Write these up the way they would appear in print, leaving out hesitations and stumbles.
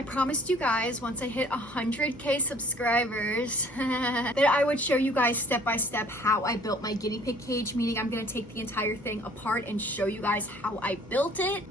I promised you guys once I hit 100K subscribers that I would show you guys step by step how I built my guinea pig cage, meaning I'm gonna take the entire thing apart and show you guys how I built it.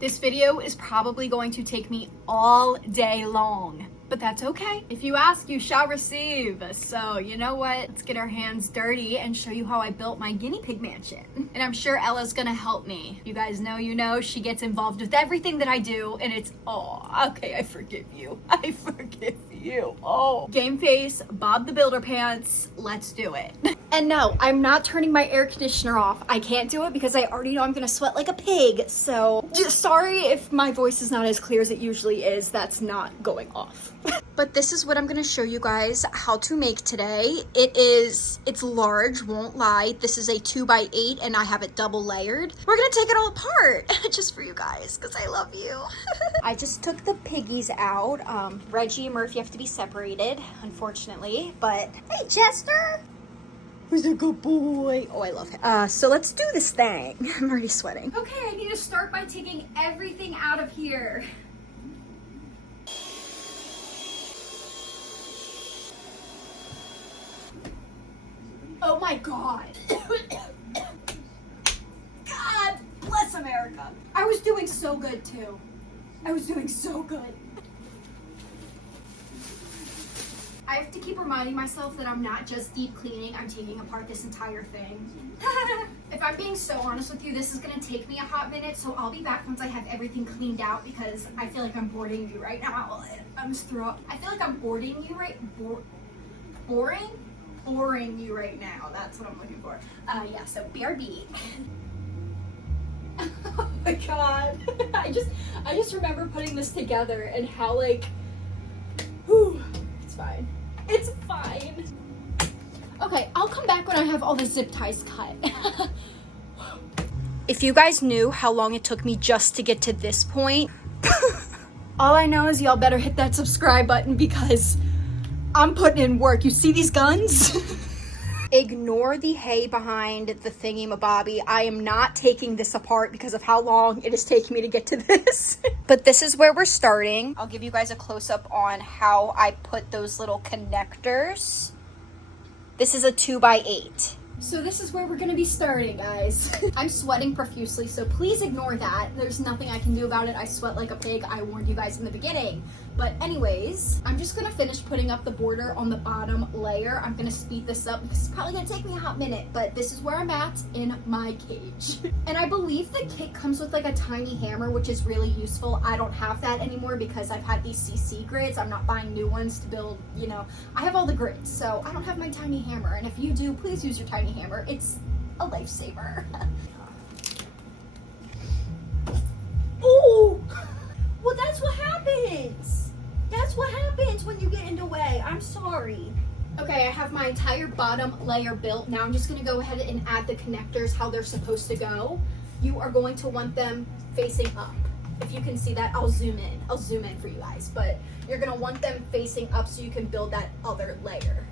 This video is probably going to take me all day long, but that's okay. If you ask, you shall receive. So you know what? Let's get our hands dirty and show you how I built my guinea pig mansion. And I'm sure Ella's gonna help me. You guys know, she gets involved with everything that I do, and it's, oh, okay, I forgive you. I forgive you. Oh. Game face, Bob the Builder pants, let's do it. And no, I'm not turning my air conditioner off. I can't do it because I already know I'm gonna sweat like a pig. So just sorry if my voice is not as clear as it usually is. That's not going off. But this is what I'm gonna show you guys how to make today. It's large, won't lie. This is a 2x8 and I have it double layered. We're gonna take it all apart just for you guys because I love you. I just took the piggies out. Reggie and Murphy have to be separated, unfortunately, but hey, Chester. Who's a good boy? Oh, I love him. So let's do this thing. I'm already sweating. Okay, I need to start by taking everything out of here. Oh my God. God bless America. I was doing so good too. I was doing so good. I have to keep reminding myself that I'm not just deep cleaning, I'm taking apart this entire thing. If I'm being so honest with you, this is gonna take me a hot minute, so I'll be back once I have everything cleaned out because I feel like I'm boring you right now. I'm just throw up. I feel like I'm boring you right you right now. That's what I'm looking for. Yeah, so BRB. Oh my God. I just remember putting this together and how like, whew, it's fine. It's fine. Okay, I'll come back when I have all the zip ties cut. If you guys knew how long it took me just to get to this point, all I know is y'all better hit that subscribe button because I'm putting in work. You see these guns? Ignore the hay behind the thingy-mabobby. I am not taking this apart because of how long it is taking me to get to this. But this is where we're starting. I'll give you guys a close-up on how I put those little connectors. This is a 2x8. So this is where we're gonna be starting, guys. I'm sweating profusely, so please ignore that. There's nothing I can do about it. I sweat like a pig. I warned you guys in the beginning. But anyways, I'm just gonna finish putting up the border on the bottom layer. I'm gonna speed this up because it's probably gonna take me a hot minute, but this is where I'm at in my cage. And I believe the kit comes with like a tiny hammer, which is really useful. I don't have that anymore because I've had these CC grids. I'm not buying new ones to build, I have all the grids, so I don't have my tiny hammer. And if you do, please use your tiny hammer. It's a lifesaver. Oh, well, that's what happens. That's what happens when you get in the way. I'm sorry. Okay, I have my entire bottom layer built. Now I'm just gonna go ahead and add the connectors how they're supposed to go. You are going to want them facing up. If you can see that, I'll zoom in. I'll zoom in for you guys, but you're gonna want them facing up so you can build that other layer.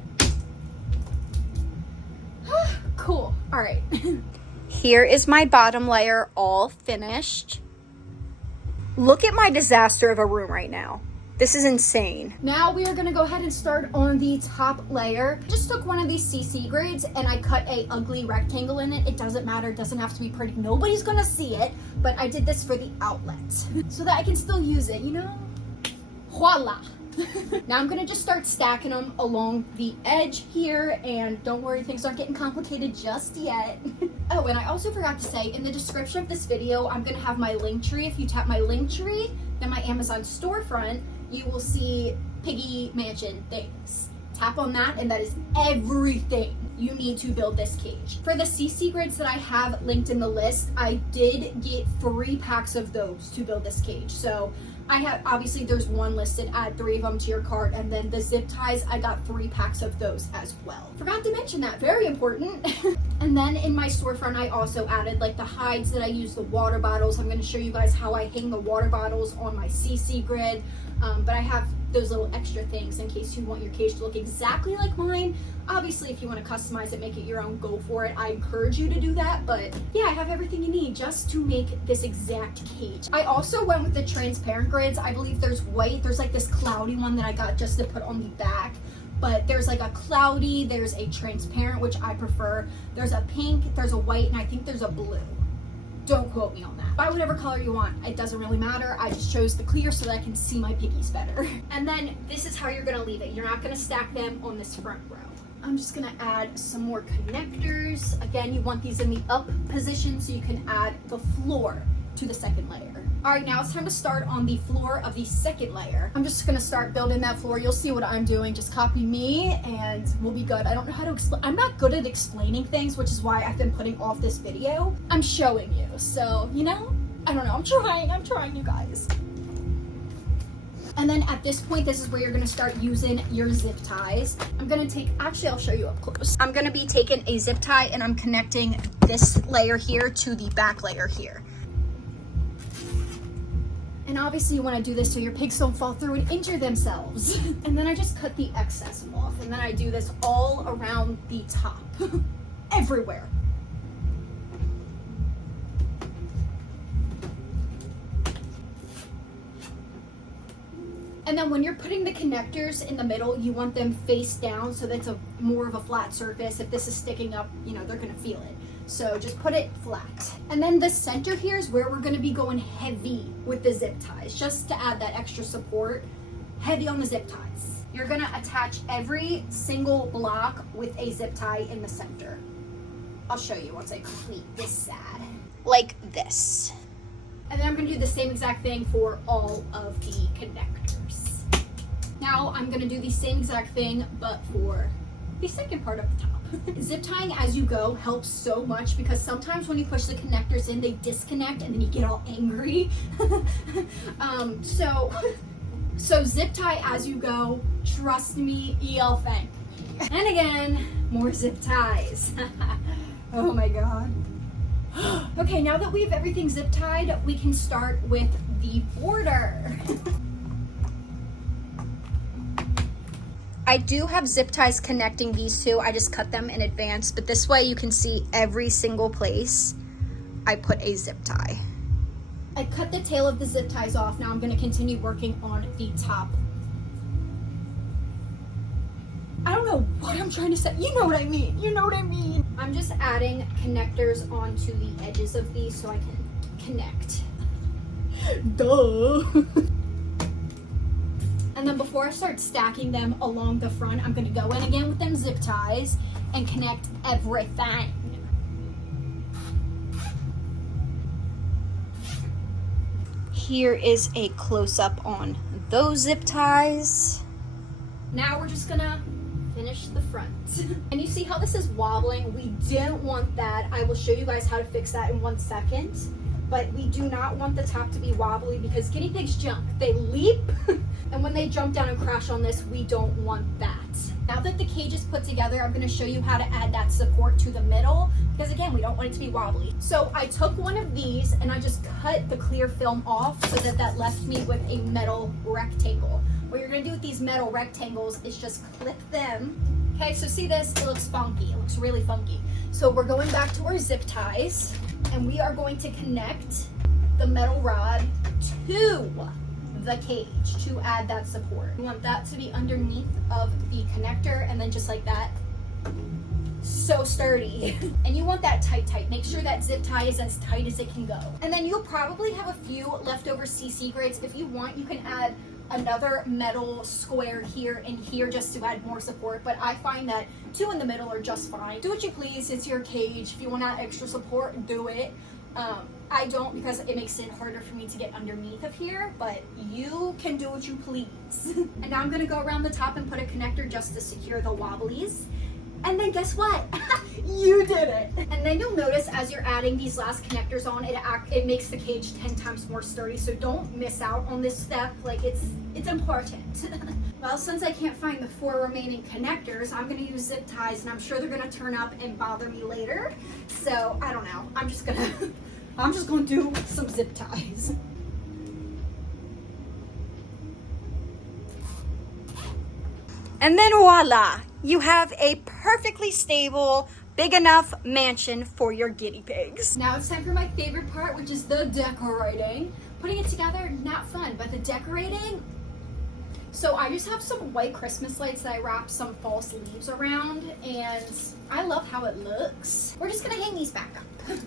Cool, all right. Here is my bottom layer all finished. Look at my disaster of a room right now. This is insane. Now we are gonna go ahead and start on the top layer. Just took one of these CC grids and I cut a ugly rectangle in it. It doesn't matter, it doesn't have to be pretty. Nobody's gonna see it, but I did this for the outlet so that I can still use it, Voila. Now I'm gonna just start stacking them along the edge here, and don't worry, things aren't getting complicated just yet. Oh, and I also forgot to say, in the description of this video, I'm gonna have my link tree. If you tap my link tree, then my Amazon storefront, you will see Piggy Mansion things. Tap on that, and that is everything you need to build this cage. For the CC grids that I have linked in the list, I did get 3 packs of those to build this cage. So I have, obviously there's one listed, add 3 of them to your cart, and then the zip ties, I got 3 packs of those as well. Forgot to mention that, very important. And then in my storefront, I also added like the hides that I use, the water bottles. I'm gonna show you guys how I hang the water bottles on my CC grid. But I have those little extra things in case you want your cage to look exactly like mine. Obviously, if you want to customize it, make it your own, go for it. I encourage you to do that, but yeah, I have everything you need just to make this exact cage. I also went with the transparent grids. I believe there's white, there's like this cloudy one that I got just to put on the back, but there's like a cloudy, there's a transparent, which I prefer. There's a pink, there's a white, and I think there's a blue. Don't quote me on that. Buy whatever color you want. It doesn't really matter. I just chose the clear so that I can see my piggies better. And then this is how you're gonna leave it. You're not gonna stack them on this front row. I'm just gonna add some more connectors. Again, you want these in the up position so you can add the floor to the second layer. All right, now it's time to start on the floor of the second layer. I'm just gonna start building that floor. You'll see what I'm doing. Just copy me and we'll be good. I don't know how to explain. I'm not good at explaining things, which is why I've been putting off this video. I'm showing you. So, you know, I don't know. I'm trying, you guys. And then at this point, this is where you're gonna start using your zip ties. I'm gonna take, actually I'll show you up close. I'm gonna be taking a zip tie and I'm connecting this layer here to the back layer here. And obviously you wanna do this so your pigs don't fall through and injure themselves. And then I just cut the excess off. And then I do this all around the top, everywhere. And then when you're putting the connectors in the middle, you want them face down so that's a more of a flat surface. If this is sticking up, you know, they're gonna feel it. So just put it flat. And then the center here is where we're gonna be going heavy with the zip ties, just to add that extra support, heavy on the zip ties. You're gonna attach every single block with a zip tie in the center. I'll show you once I complete this side. Like this. And then I'm gonna do the same exact thing for all of the connectors. Now I'm gonna do the same exact thing, but for the second part of the top. Zip tying as you go helps so much because sometimes when you push the connectors in, they disconnect and then you get all angry. So zip tie as you go, trust me, you'll thank me. And again, more zip ties. Oh my God. Okay, now that we have everything zip tied, we can start with the border. I do have zip ties connecting these two. I just cut them in advance, but this way you can see every single place I put a zip tie. I cut the tail of the zip ties off. Now I'm going to continue working on the top. I don't know what I'm trying to say. You know what I mean. You know what I mean. I'm just adding connectors onto the edges of these so I can connect. Duh. And then before I start stacking them along the front, I'm gonna go in again with them zip ties and connect everything. Here is a close-up on those zip ties. Now we're just gonna finish the front. And you see how this is wobbling? We didn't want that. I will show you guys how to fix that in 1 second. But we do not want the top to be wobbly because guinea pigs jump. They leap, and when they jump down and crash on this, we don't want that. Now that the cage is put together, I'm gonna show you how to add that support to the middle because again, we don't want it to be wobbly. So I took one of these and I just cut the clear film off so that left me with a metal rectangle. What you're gonna do with these metal rectangles is just clip them. Okay, so see this? It looks funky. It looks really funky. So we're going back to our zip ties and we are going to connect the metal rod to the cage to add that support. We want that to be underneath of the connector and then just like that. So sturdy. And you want that tight. Make sure that zip tie is as tight as it can go. And then you'll probably have a few leftover CC grids. If you want, you can add another metal square here and here just to add more support, but I find that 2 in the middle are just fine. Do what you please, it's your cage. If you want to add extra support, do it. I don't because it makes it harder for me to get underneath of here, but you can do what you please. And now I'm going to go around the top and put a connector just to secure the wobblies. And then guess what? You did it. And then you'll notice as you're adding these last connectors on, it makes the cage 10 times more sturdy. So don't miss out on this step. Like it's important. Well, since I can't find the 4 remaining connectors, I'm gonna use zip ties and I'm sure they're gonna turn up and bother me later. So I don't know. I'm just gonna do some zip ties. And then voila, you have a perfectly stable, big enough mansion for your guinea pigs. Now it's time for my favorite part, which is the decorating. Putting it together, not fun, but the decorating. So I just have some white Christmas lights that I wrap some false leaves around, and I love how it looks. We're just gonna hang these back up.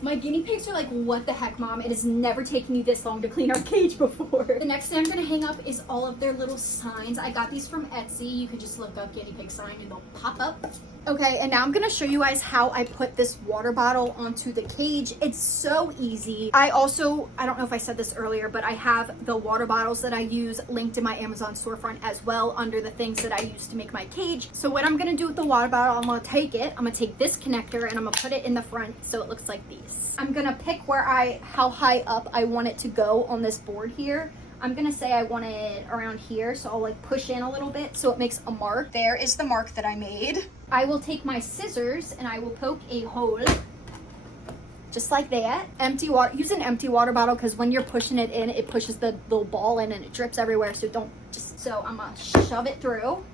My guinea pigs are like, what the heck, Mom? It has never taken you this long to clean our cage before. The next thing I'm gonna hang up is all of their little signs. I got these from Etsy. You could just look up guinea pig sign and they'll pop up. Okay, and now I'm gonna show you guys how I put this water bottle onto the cage. It's so easy. I don't know if I said this earlier, but I have the water bottles that I use linked in my Amazon storefront as well under the things that I use to make my cage. So what I'm gonna do with the water bottle, I'm gonna take this connector and I'm gonna put it in the front so it looks like these. I'm gonna pick how high up I want it to go on this board here. I'm gonna say I want it around here, so I'll like push in a little bit so it makes a mark. There is the mark that I made. I will take my scissors and I will poke a hole just like that. Empty water, use an empty water bottle because when you're pushing it in, it pushes the little ball in and it drips everywhere. So so I'm gonna shove it through.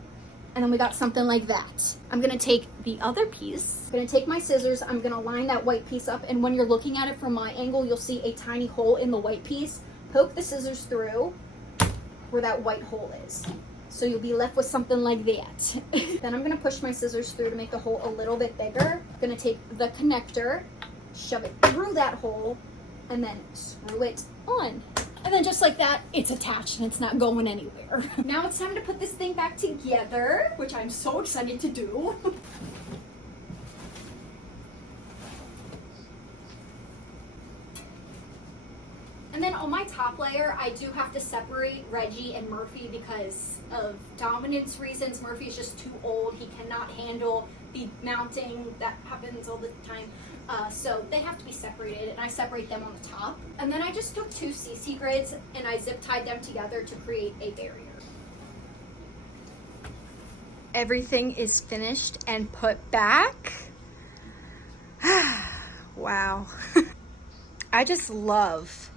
And then we got something like that. I'm gonna take the other piece. I'm gonna take my scissors, I'm gonna line that white piece up, and when you're looking at it from my angle, you'll see a tiny hole in the white piece. Poke the scissors through where that white hole is. So you'll be left with something like that. Then I'm gonna push my scissors through to make the hole a little bit bigger. I'm gonna take the connector, shove it through that hole, and then screw it on. And then just like that, it's attached and it's not going anywhere. Now it's time to put this thing back together, which I'm so excited to do. And then on my top layer, I do have to separate Reggie and Murphy because of dominance reasons. Murphy is just too old. He cannot handle the mounting that happens all the time. So they have to be separated, and I separate them on the top. And then I just took 2 CC grids and I zip tied them together to create a barrier. Everything is finished and put back. Wow. I just love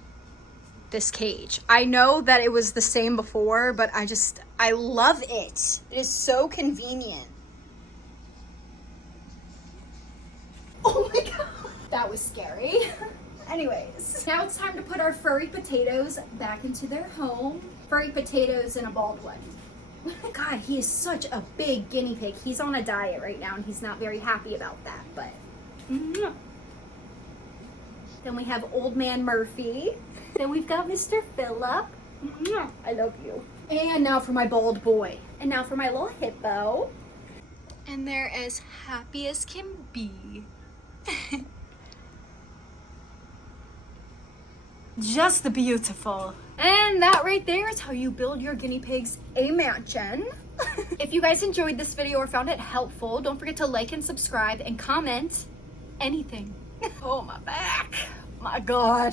this cage. I know that it was the same before, but I love it. It is so convenient. Oh my god, that was scary. Anyways, now it's time to put our furry potatoes back into their home. Furry potatoes in a bald one. God, he is such a big guinea pig. He's on a diet right now and he's not very happy about that, but then we have old man Murphy. Then we've got Mr. Phillip. I love you. And now for my bald boy. And now for my little hippo. And they're as happy as can be. Just beautiful. And that right there is how you build your guinea pigs a mansion. If you guys enjoyed this video or found it helpful, don't forget to like and subscribe and comment anything. Oh, my back. My God.